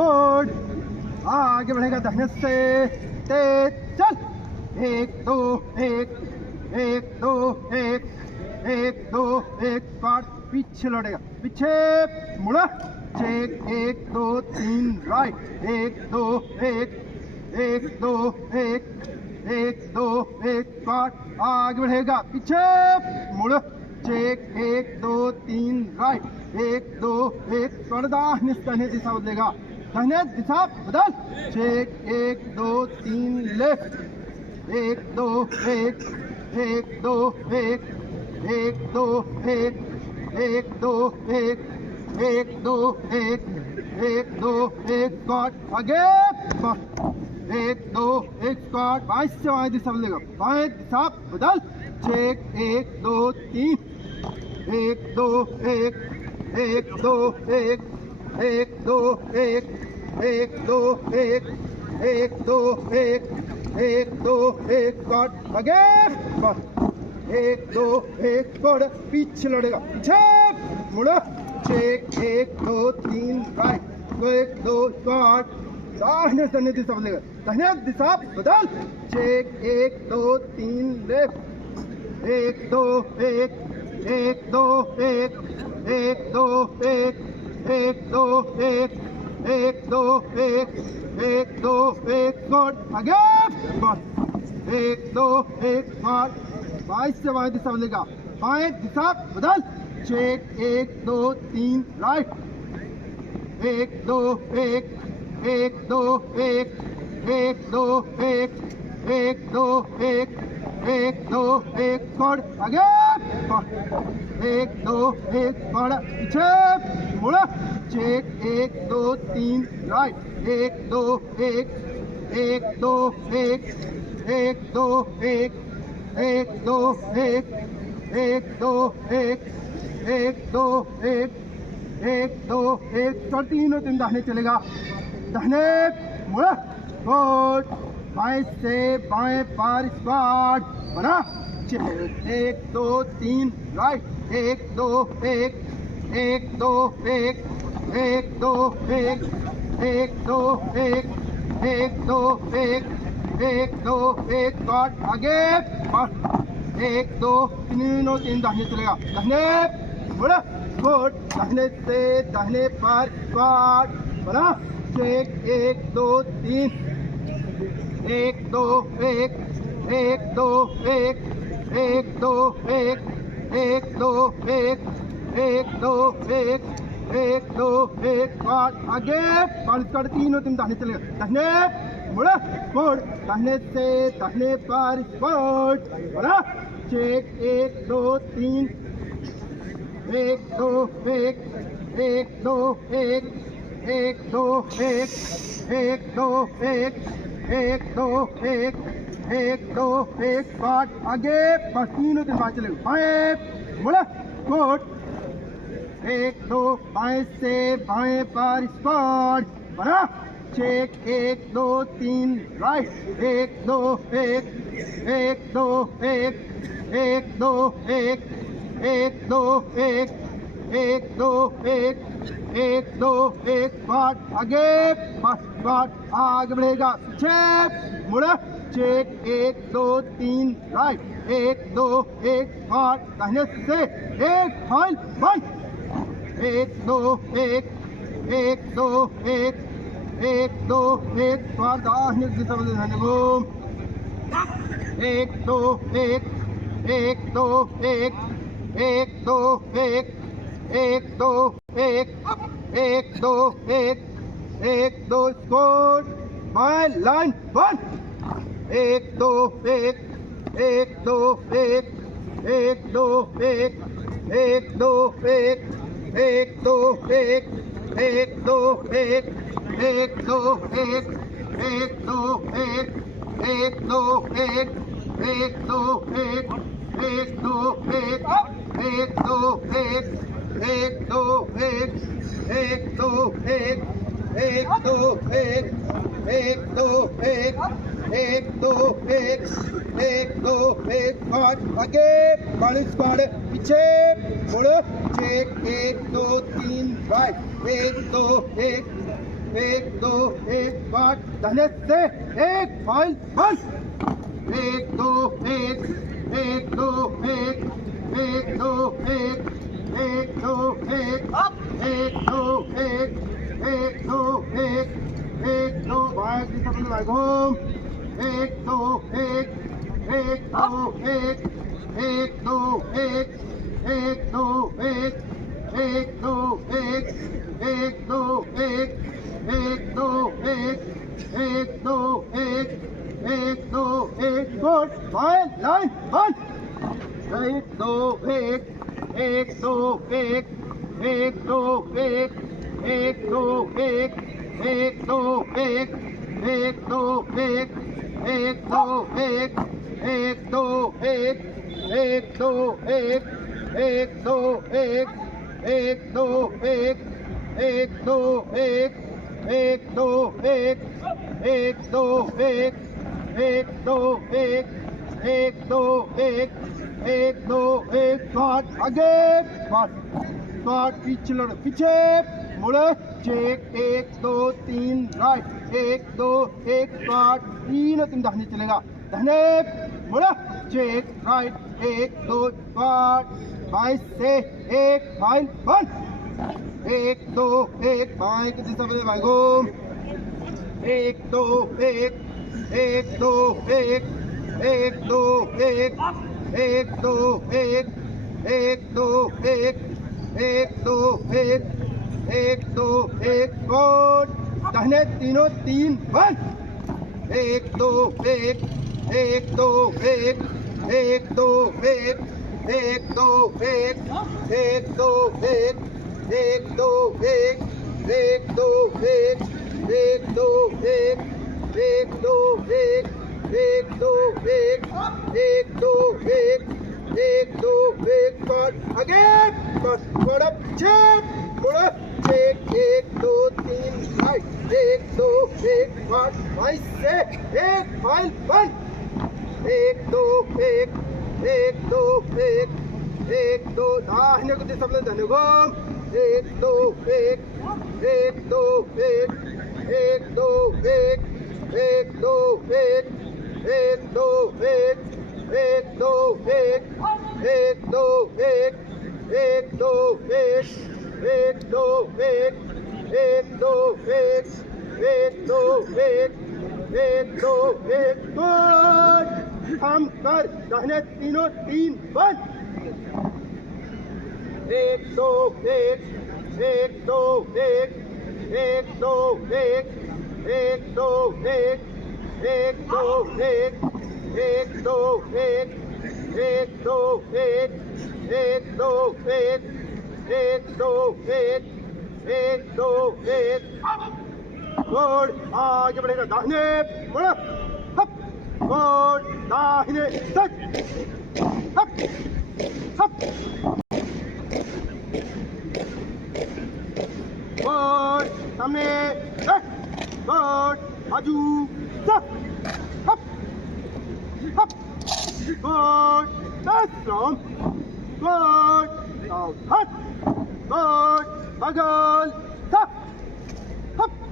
Ford, आगे बढ़ेगा दाहिने से, तेज चल, 1 2 1 1 2 1 1 2 1 स्क्वाड, पीछे लौटेगा, पीछे मुड़ा, चेक 1 2 3 राइट, 1 2 1 1 2 1 1 2 1 स्क्वाड, आगे बढ़ेगा, पीछे मुड़, चेक 1 2 3 राइट, 1 2 1 स्क्वाड, दाहिने दिशा बदलेगा, दाहिने दिशा बदल, चेक 1 2 3 लेफ्ट, 1 2 1 1 2 1 1 2 1 1 2 1 1 2 1 1 2 1 स्क्वाड, आगे 1 2 1 स्क्वाड, बाएं से बाएं दिशा बदलेगा, बाएं दिशा बदल, चेक 1 2 3 1 2 1 1 2 1 1 2 1 1 2 1 1 2 1 1 2 1 स्क्वाड, आगे 1 2 1 स्क्वाड, पीछे लड़ेगा, पीछे मुड़ा, चेक 1 2 3 राइट, 1 2 स्क्वाड, दाहिने दिशा बदलेगा, दाहिने दिशा बदल, चेक 1 2 3 लेफ्ट, 1 2 1 1 2 1 1 2 1 1 2 1 1 2 1 1 2 1 स्क्वाड, आगे 1 2 1 स्क्वाड, बाएं से बाएं दिशा बदलेगा, बाएं दिशा बदल, चेक 1 2 3 राइट, 1 2 1 1 2 1 1 2 1 1 2 1 1 2 1 स्क्वाड, आगे 1 2 1 स्क्वाड, पीछे मुड़ा, चेक 1 2 3 राइट, 1 2 1 1 2 1 1 2 1 1 2 1 1 2 1 1 2 1 1 2 1 तीनों दिन दाहिने चलेगा, दाहिने मुड़ा, फोर्ड, बाएं से बाएं पार स्क्वाड बना, 1 2 3 राइट, 1 2 1 1 2 1 1 2 1 1 2 1 1 2 1 1 2 1 स्क्वाड, आगे 1 2 तीनों दिन दाहिने चलेगा, दाहिने मुड़ा, फोर्ड, दाहिने से दाहिने पार स्क्वाड बना, चेक 1 2 3 1 2 1 1 2 1 1 2 1 1 2 1 1 2 1 1 2 1 स्क्वाड, आगे 5 स्क्वाड, तीनों दिन दाहिने चलेगा, दाहिने मुड़ा, फोर्ड, दाहिने से दाहिने पार स्क्वाड बना, चेक 1 2 3 1 2 1 1 2 1 1 2 1 1 2 1 1 2 1 1 2 1 स्क्वाड, आगे तीनों दिन बाएं चलेगा, बाएं मुड़ा, फोर्ड, 1 2 बाएं से बाएं पार स्क्वाड बना, चेक 1 2 3 राइट, 1 2 1 1 2 1 1 2 1 1 2 1 1 2 1 1 2 1 स्क्वाड, आगे स्क्वाड, आगे बढ़ेगा, पीछे मुड़ा, चेक 1 2 3 राइट, 1 2 1 स्क्वाड, दाहिने से 1 फाइन 1 2 1 1 2 1 1 2 1 स्क्वाड, दाहिने दिशा बदलने को, 1 2 1 1 2 1 1 2 1 1 2 1 1 2 1 1 2 स्क्वाड, बाय लाइन 1 1 2 1 1 2 1 1 2 1 1 2 1 1 2 1 1 2 1 1 2 1 1 2 1 1 2 1 1 2 1 1 2 1 1 2 1 1 2 1 1 2 1 1 2 1 1 2 1 1 2 1 1 2 1 स्क्वाड, आगे 40 स्क्वाड, पीछे मुड़ो, चेक 1 2 3 राइट, 1 2 1 एक दो एक स्क्वाट दाहिने से एक फाइल बंद एक दो एक एक दो एक एक दो एक एक दो एक अप एक दो एक एक दो एक एक दो बाएं दिशा में बाएं घूम एक दो एक एक दो एक एक दो एक एक दो एक एक दो एक एक दो एक एक दो एक एक दो एक एक दो एक गुड फाइन लाइन बंद एक दो एक एक दो एक एक दो एक एक दो एक एक दो एक एक दो एक एक दो एक एक दो एक एक दो एक एक दो एक एक दो एक एक दो एक एक दो एक एक दो एक एक दो एक एक दो एक एक दो एक स्क्वाट आगे स्क्वाट पीछे लड़ो पीछे मुड़े चेक एक दो तीन राइट एक दो एक स्क्वाट तीन तुम दाहिने चलेगा दाहिने मुड़ा चेक राइट एक दो स्क्वाट बाएं से एक फाइन बंद एक दो एक बाएं की दिशा में बाएं घूम एक दो एक एक दो एक एक दो एक एक दो एक एक दो एक एक दो एक एक दो एक कोड दाहिने तीनों तीन बंद एक दो एक एक दो एक एक दो एक एक दो एक एक दो एक एक दो एक एक दो एक एक दो एक एक दो एक एक दो एक एक दो एक एक दो एक कट आगे कट चेक मुड़ा चेक एक दो तीन राइट एक दो एक कट बाईस से एक फाइल बंद एक दो एक एक दो एक एक दो दाहिने को दिशा में दाहिने घूम एक दो एक एक दो एक एक दो एक एक दो एक एक दो एक एक दो एक एक दो एक एक दो एक एक दो एक एक दो एक एक दो एक एक दो एक गुड हम कर दाहिने तीनों तीन बंद एक दो एक एक दो एक एक दो एक एक दो एक एक दो एक एक दो एक एक दो एक एक दो एक एक दो एक एक दो एक गुड आगे बढ़ेगा दाहिने मुड़ा हप गुड दाहिने सच हप हप गुड सामने गुड बाजू हप हप good that's from good down hut good बगल hop hop